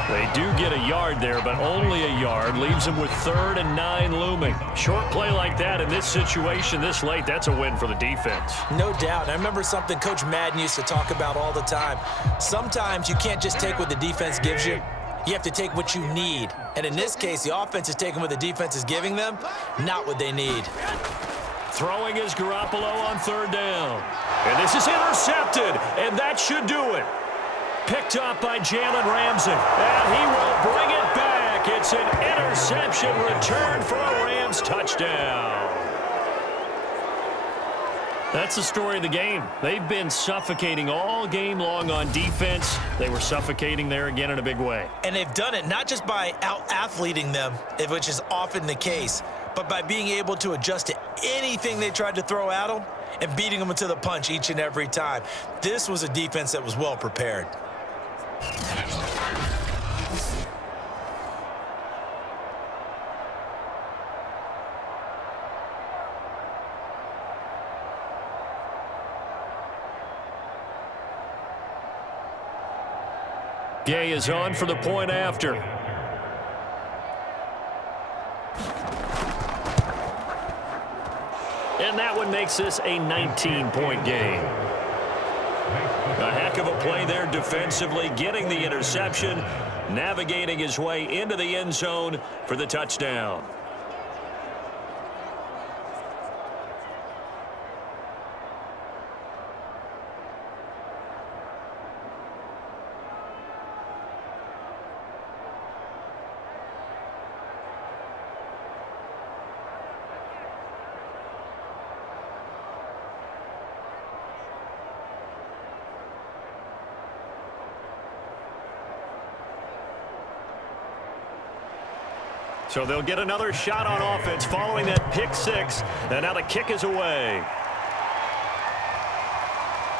They do get a yard there, but only a yard. Leaves him with 3rd and 9 looming. Short play like that in this situation this late, that's a win for the defense. No doubt. I remember something Coach Madden used to talk about all the time. Sometimes you can't just take what the defense gives you. You have to take what you need. And in this case, the offense is taking what the defense is giving them, not what they need. Throwing is Garoppolo on 3rd down. And this is intercepted, and that should do it. Picked up by Jalen Ramsey, and he will bring it back. It's an interception return for a Rams touchdown. That's the story of the game. They've been suffocating all game long on defense. They were suffocating there again in a big way. And they've done it not just by out-athleting them, which is often the case, but by being able to adjust to anything they tried to throw at them and beating them to the punch each and every time. This was a defense that was well prepared. Gay is on for the point after. And that one makes this a 19-point game. A heck of a play there defensively, getting the interception, navigating his way into the end zone for the touchdown. So they'll get another shot on offense following that pick 6. And now the kick is away.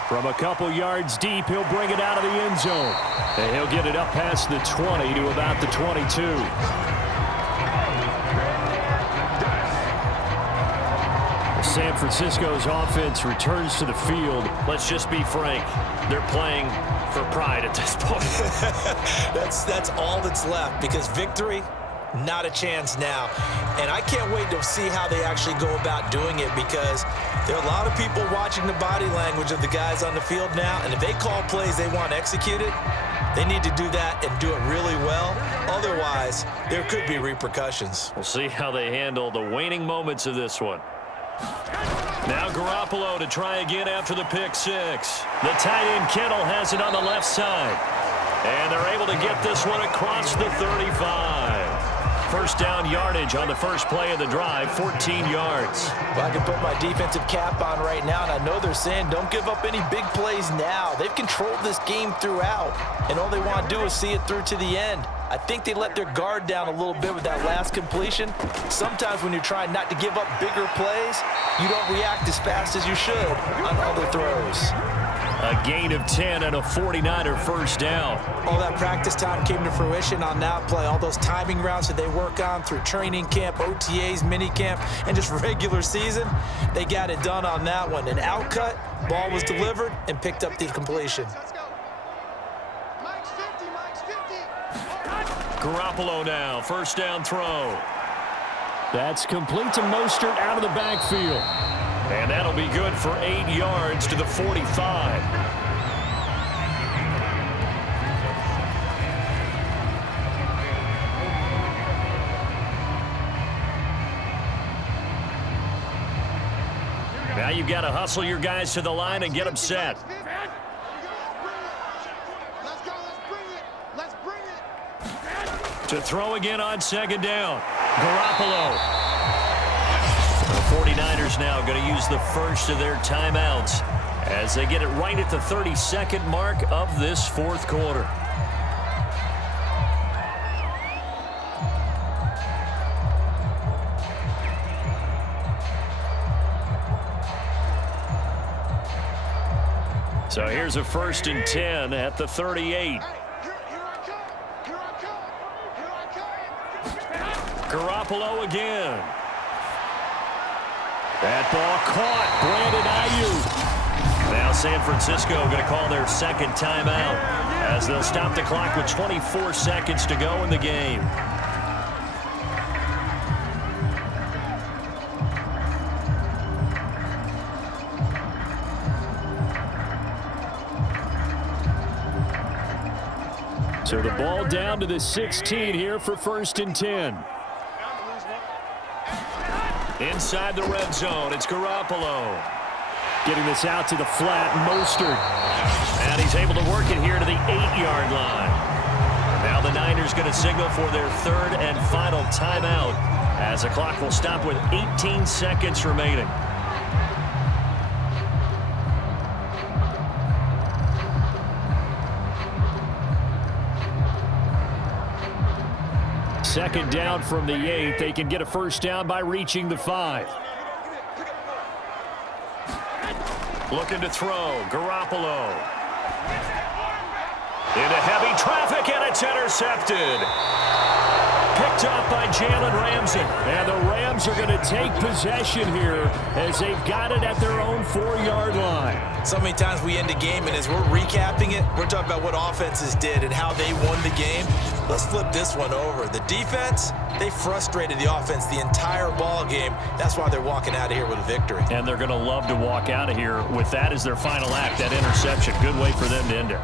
From a couple yards deep, he'll bring it out of the end zone. And he'll get it up past the 20 to about the 22. San Francisco's offense returns to the field. Let's just be frank. They're playing for pride at this point. That's all that's left, because victory, not a chance now. And I can't wait to see how they actually go about doing it, because there are a lot of people watching the body language of the guys on the field now, and if they call plays they want executed, they need to do that and do it really well. Otherwise, there could be repercussions. We'll see how they handle the waning moments of this one. Now Garoppolo to try again after the pick six. The tight end Kittle has it on the left side. And they're able to get this one across the 35. First down yardage on the first play of the drive, 14 yards. Well, I can put my defensive cap on right now, and I know they're saying don't give up any big plays now. They've controlled this game throughout, and all they want to do is see it through to the end. I think they let their guard down a little bit with that last completion. Sometimes when you're trying not to give up bigger plays, you don't react as fast as you should on other throws. A gain of 10 and a 49er first down. All that practice time came to fruition on that play. All those timing routes that they work on through training camp, OTAs, mini camp, and just regular season, they got it done on that one. An outcut, ball was delivered, and picked up the completion. Garoppolo now, first down throw. That's complete to Mostert out of the backfield. And that'll be good for 8 yards to the 45. Now you've got to hustle your guys to the line and get them set. To throw again on second down. Garoppolo. The 49ers now going to use the first of their timeouts as they get it right at the 32nd mark of this fourth quarter. So here's a 1st and 10 at the 38. Garoppolo again. That ball caught. Brandon Aiyuk. Now San Francisco going to call their second timeout as they'll stop the clock with 24 seconds to go in the game. So the ball down to the 16 here for 1st and 10. Inside the red zone, it's Garoppolo. Getting this out to the flat, Mostert. And he's able to work it here to the 8-yard line. Now the Niners going to signal for their third and final timeout as the clock will stop with 18 seconds remaining. Second down from the 8. They can get a first down by reaching the 5. Looking to throw. Garoppolo. Into heavy traffic, and it's intercepted. Picked up by Jalen Ramsey. And the Rams are going to take possession here as they've got it at their own 4-yard line. So many times we end a game, and as we're recapping it, we're talking about what offenses did and how they won the game. Let's flip this one over. The defense, they frustrated the offense the entire ball game. That's why they're walking out of here with a victory. And they're going to love to walk out of here with that as their final act, that interception. Good way for them to end it.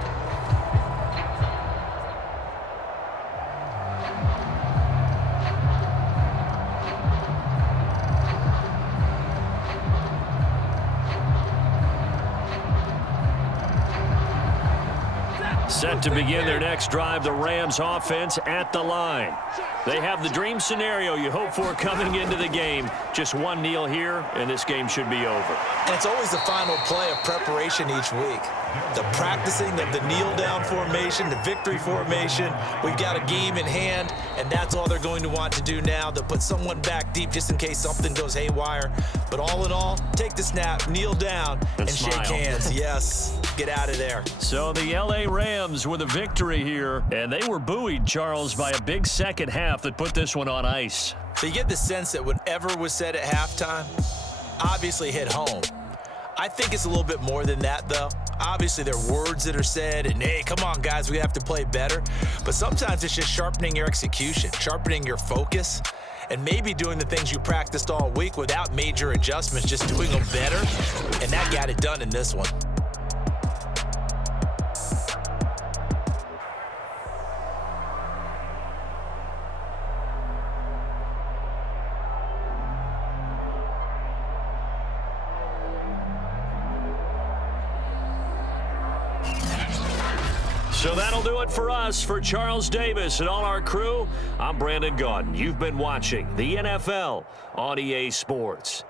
Set to begin their next drive, the Rams offense at the line. They have the dream scenario you hope for coming into the game. Just one kneel here, and this game should be over. And it's always the final play of preparation each week. The practicing of the kneel-down formation, the victory formation. We've got a game in hand, and that's all they're going to want to do now. They'll put someone back deep just in case something goes haywire. But all in all, take the snap, kneel down, and shake hands. Yes, get out of there. So the L.A. Rams with a victory here, and they were buoyed, Charles, by a big second half that put this one on ice. So you get the sense that whatever was said at halftime obviously hit home. I think it's a little bit more than that, though. Obviously, there are words that are said, and hey, come on, guys, we have to play better. But sometimes it's just sharpening your execution, sharpening your focus, and maybe doing the things you practiced all week without major adjustments, just doing them better. And that got it done in this one. So that'll do it for us. For Charles Davis and all our crew, I'm Brandon Gaudin. You've been watching the NFL on EA Sports.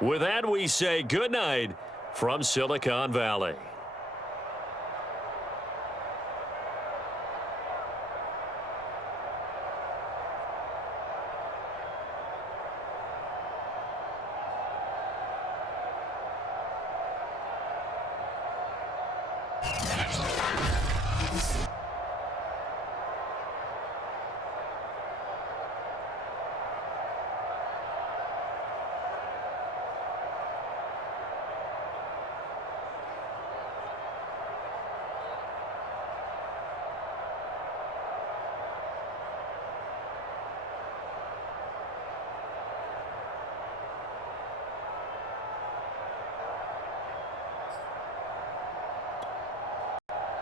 With that, we say good night from Silicon Valley. Yes.